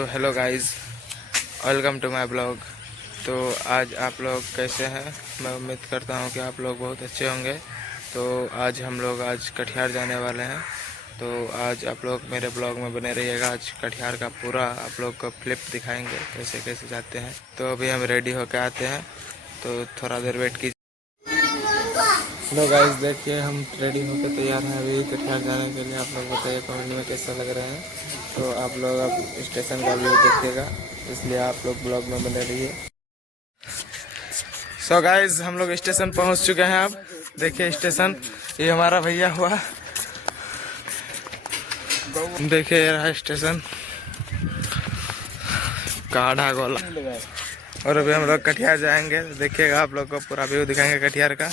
तो hello guys, welcome to my blog. तो आज आप लोग कैसे हैं? मैं उम्मीद करता हूं कि आप लोग बहुत अच्छे होंगे। तो आज हम लोग कटिहार जाने वाले हैं। तो आज आप लोग मेरे ब्लॉग में बने रहिएगा। आज कटिहार का पूरा आप लोग को फ्लिप दिखाएंगे कैसे कैसे जाते हैं। तो अभी हम रेडी होकर आते हैं, तो थोड़ा देर वेट कीजिए। हेलो गाइस, देखिए हम रेडी होकर तैयार हैं अभी कटिहार जाने के लिए। आप लोग बताइए कमेंट में कैसा लग रहे हैं। तो आप लोग अब स्टेशन का व्यू देखिएगा, इसलिए आप लोग ब्लॉग में बने रहिए। सो गाइस, हम लोग स्टेशन पहुंच चुके हैं। अब देखिए स्टेशन, ये हमारा भैया हुआ, देखिए ये रहा स्टेशन काढ़ा गोला। और अभी हम लोग कटिहार जाएंगे, देखिएगा आप लोग को पूरा व्यू दिखाएंगे कटिहार का।